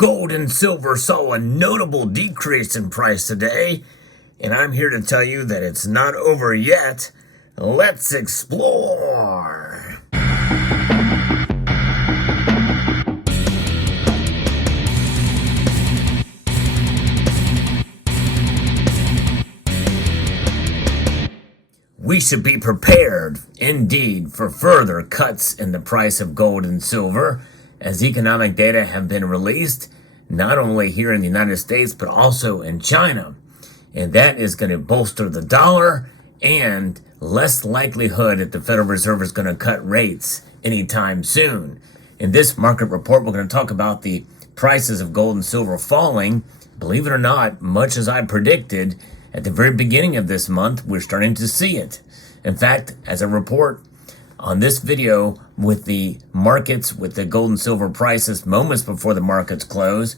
Gold and silver saw a notable decrease in price today, and I'm here to tell you that it's not over yet. Let's explore. We should be prepared, indeed, for further cuts in the price of gold and silver as economic data have been released, not only here in the United States, but also in China. And that is going to bolster the dollar and less likelihood that the Federal Reserve is going to cut rates anytime soon. In this market report, we're going to talk about the prices of gold and silver falling. Believe it or not, much as I predicted, at the very beginning of this month, we're starting to see it. In fact, as a report on this video with the markets, with the gold and silver prices moments before the markets close,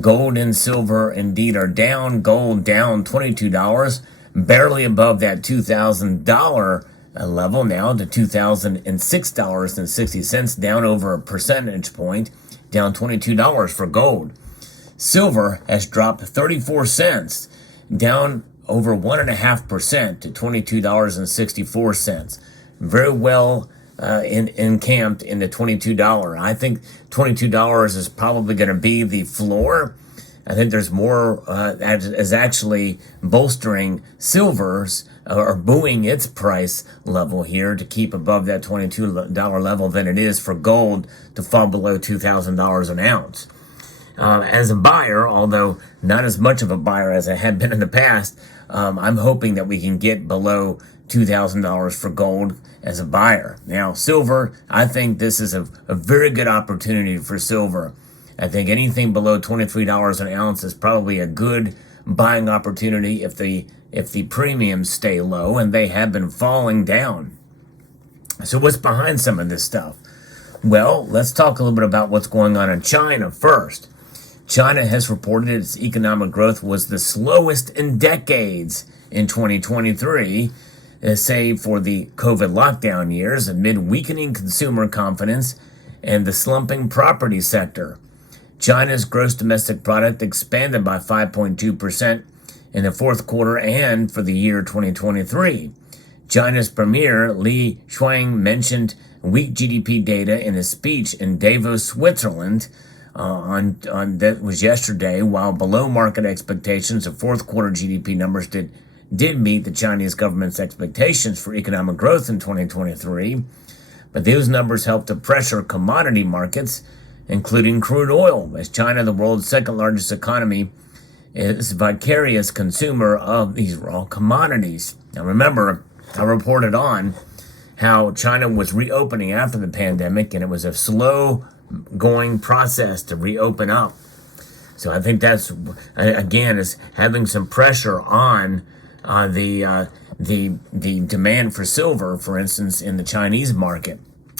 gold and silver indeed are down. Gold down $22, barely above that $2,000 level now to $2,006.60, down over a percentage point, down $22 for gold. Silver has dropped 34 cents, down over 1.5% to $22.64. Very well encamped in the $22. I think $22 is probably going to be the floor. I think there's more that is actually bolstering silver's or buoying its price level here to keep above that $22 level than it is for gold to fall below $2,000 an ounce. As a buyer, although not as much of a buyer as I have been in the past, I'm hoping that we can get below $2,000 for gold as a buyer. Now, silver, I think this is a very good opportunity for silver. I think anything below $23 an ounce is probably a good buying opportunity if the premiums stay low, and they have been falling down. So what's behind some of this stuff? Well, let's talk a little bit about what's going on in China first. China has reported its economic growth was the slowest in decades in 2023, save for the COVID lockdown years, amid weakening consumer confidence and the slumping property sector. China's gross domestic product expanded by 5.2% in the fourth quarter and for the year 2023. China's Premier Li Shuang mentioned weak GDP data in a speech in Davos, Switzerland, that was yesterday. While below market expectations, the fourth quarter GDP numbers did meet the Chinese government's expectations for economic growth in 2023, but those numbers helped to pressure commodity markets, including crude oil, as China, the world's second largest economy, is a vicarious consumer of these raw commodities. Now remember, I reported on how China was reopening after the pandemic, and it was a slow-going process to reopen up. So I think that's, again, is having some pressure on the demand for silver, for instance, in the Chinese market.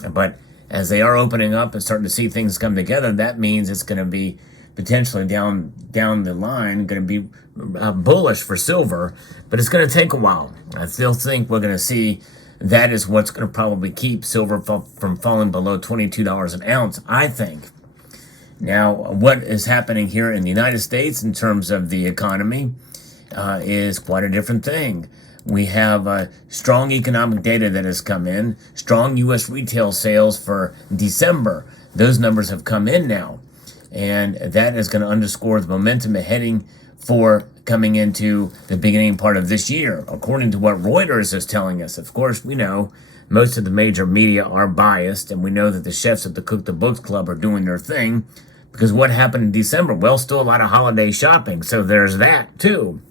But as they are opening up and starting to see things come together, that means it's going to be potentially down the line, going to be bullish for silver, but it's going to take a while. I still think we're going to see that is what's going to probably keep silver from falling below $22 an ounce, I think. Now, what is happening here in the United States in terms of the economy is quite a different thing. We have strong economic data that has come in, strong U.S. retail sales for December. Those numbers have come in now, and that is going to underscore the momentum heading for coming into the beginning part of this year, according to what Reuters is telling us. Of course, we know most of the major media are biased, and we know that the chefs at the Cook the Books Club are doing their thing, because what happened in December? Well, still a lot of holiday shopping, so there's that too.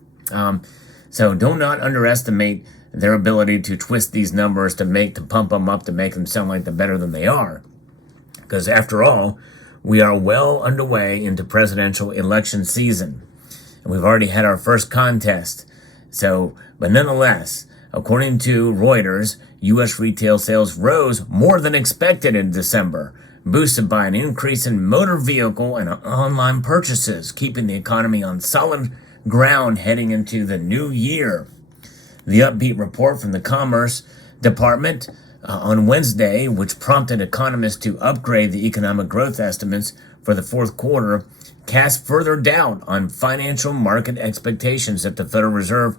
So do not underestimate their ability to twist these numbers to pump them up, to make them sound like they're better than they are. Because after all, we are well underway into presidential election season. And we've already had our first contest. But nonetheless, according to Reuters, U.S. retail sales rose more than expected in December, boosted by an increase in motor vehicle and online purchases, keeping the economy on solid ground heading into the new year. The upbeat report from the Commerce Department on Wednesday, which prompted economists to upgrade the economic growth estimates for the fourth quarter cast further doubt on financial market expectations that the Federal Reserve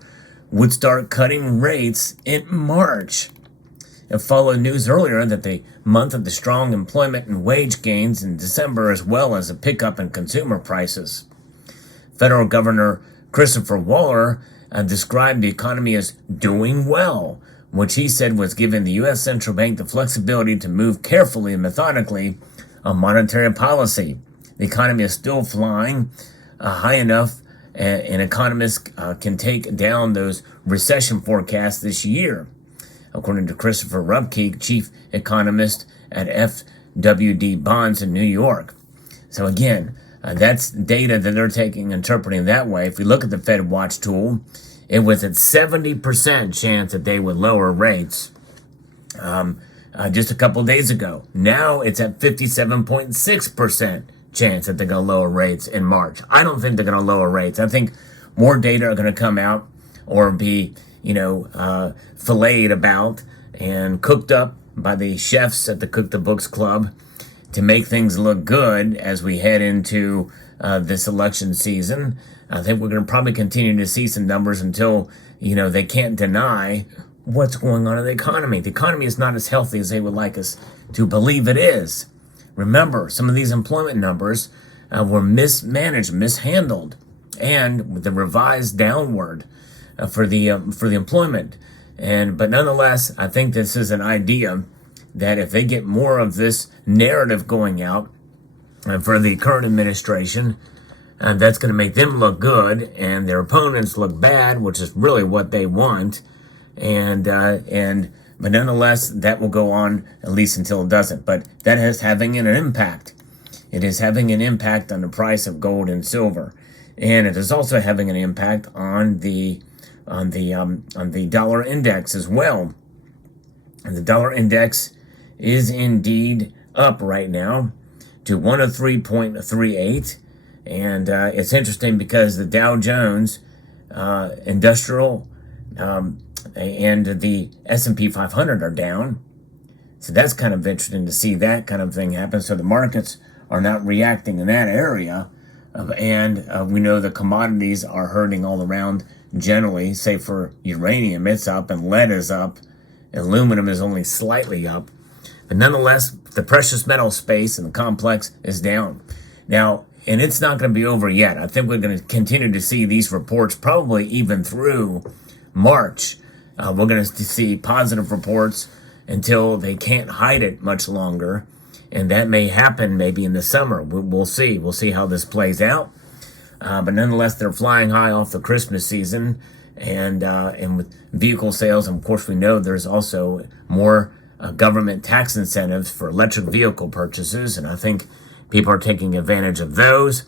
would start cutting rates in March. It followed news earlier that the month of the strong employment and wage gains in December, as well as a pickup in consumer prices. Federal Governor Christopher Waller described the economy as doing well, which he said was giving the U.S. Central Bank the flexibility to move carefully and methodically on monetary policy. The economy is still flying high enough, and economists can take down those recession forecasts this year, according to Christopher Rupke, chief economist at FWD Bonds in New York. So again, that's data that they're interpreting that way. If we look at the Fed Watch tool, it was at 70% chance that they would lower rates just a couple days ago. Now it's at 57.6% chance that they're going to lower rates in March. I don't think they're going to lower rates. I think more data are going to come out or be, filleted about and cooked up by the chefs at the Cook the Books Club to make things look good as we head into this election season. I think we're going to probably continue to see some numbers until, they can't deny what's going on in the economy. The economy is not as healthy as they would like us to believe it is. Remember, some of these employment numbers were mismanaged, mishandled, and the revised downward for the employment. But nonetheless, I think this is an idea that if they get more of this narrative going out for the current administration, that's going to make them look good and their opponents look bad, which is really what they want. But nonetheless, that will go on at least until it doesn't. But that is having an impact. It is having an impact on the price of gold and silver, and it is also having an impact on the dollar index as well. And the dollar index is indeed up right now to 103.38, and it's interesting because the Dow Jones Industrial and the S&P 500 are down. So that's kind of interesting to see that kind of thing happen. So the markets are not reacting in that area. And we know the commodities are hurting all around generally. Say for uranium, it's up, and lead is up. Aluminum is only slightly up. But nonetheless, the precious metal space and the complex is down. Now, and it's not going to be over yet. I think we're going to continue to see these reports probably even through March. We're going to see positive reports until they can't hide it much longer. And that may happen maybe in the summer. We'll see. We'll see how this plays out. But nonetheless, they're flying high off the Christmas season and with vehicle sales. And of course, we know there's also more government tax incentives for electric vehicle purchases. And I think people are taking advantage of those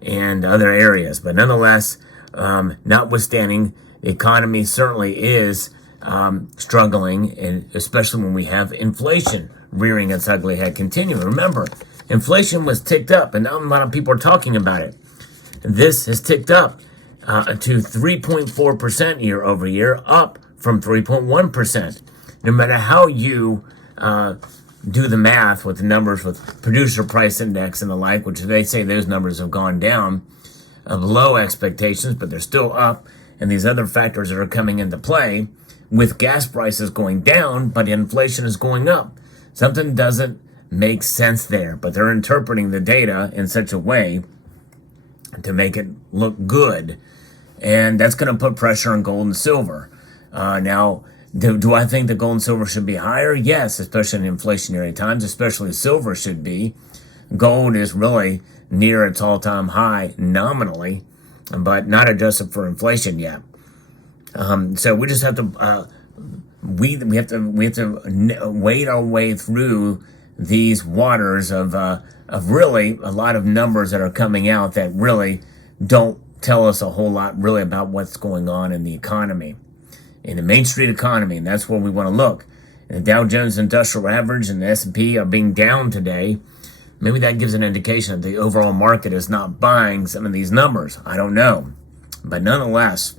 and other areas. But nonetheless, notwithstanding, the economy certainly is struggling, and especially when we have inflation rearing its ugly head continuing. Remember, inflation was ticked up, and not a lot of people are talking about it. This has ticked up to 3.4% year over year, up from 3.1%. No matter how you do the math with the numbers with producer price index and the like, which they say those numbers have gone down below expectations, but they're still up. And these other factors that are coming into play with gas prices going down, but inflation is going up. Something doesn't make sense there, but they're interpreting the data in such a way to make it look good. And that's going to put pressure on gold and silver. Now, do I think that gold and silver should be higher? Yes, especially in inflationary times, especially silver should be. Gold is really near its all-time high nominally, but not adjusted for inflation yet. So we just have to we have to wade our way through these waters of really a lot of numbers that are coming out that really don't tell us a whole lot really about what's going on in the economy, in the Main Street economy, and that's where we want to look. And the Dow Jones Industrial Average and the S&P are being down today. Maybe that gives an indication that the overall market is not buying some of these numbers. I don't know. But nonetheless,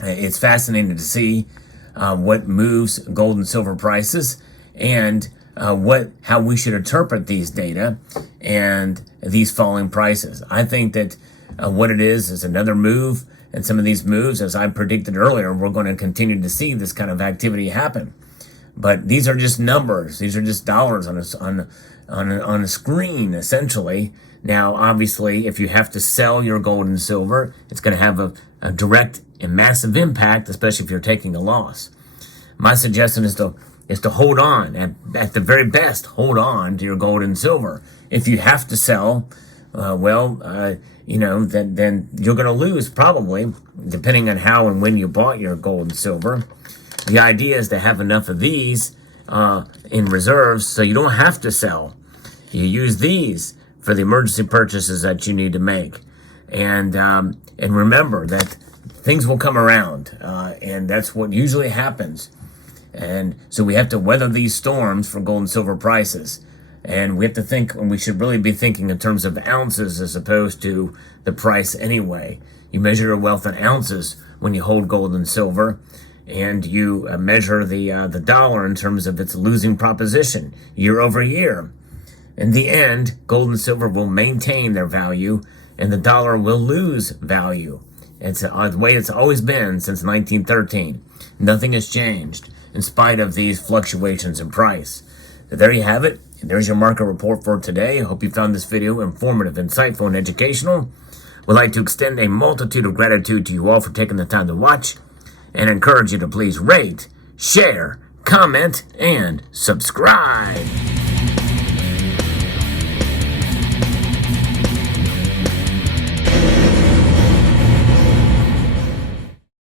it's fascinating to see what moves gold and silver prices. And how we should interpret these data and these falling prices. I think that what it is another move, and some of these moves, as I predicted earlier, we're going to continue to see this kind of activity happen. But these are just numbers; these are just dollars on a screen, essentially. Now, obviously, if you have to sell your gold and silver, it's going to have a direct and massive impact, especially if you're taking a loss. My suggestion is to hold on, at the very best, hold on to your gold and silver. If you have to sell, then you're going to lose probably, depending on how and when you bought your gold and silver. The idea is to have enough of these in reserves so you don't have to sell. You use these for the emergency purchases that you need to make. And remember that things will come around, and that's what usually happens. And so we have to weather these storms for gold and silver prices. And we have to think, and we should really be thinking in terms of ounces as opposed to the price anyway. You measure your wealth in ounces when you hold gold and silver, and you measure the dollar in terms of its losing proposition year over year. In the end, gold and silver will maintain their value, and the dollar will lose value. It's the way it's always been since 1913. Nothing has changed in spite of these fluctuations in price. So there you have it. There's your market report for today. I hope you found this video informative, insightful, and educational. We'd like to extend a multitude of gratitude to you all for taking the time to watch, and encourage you to please rate, share, comment, and subscribe.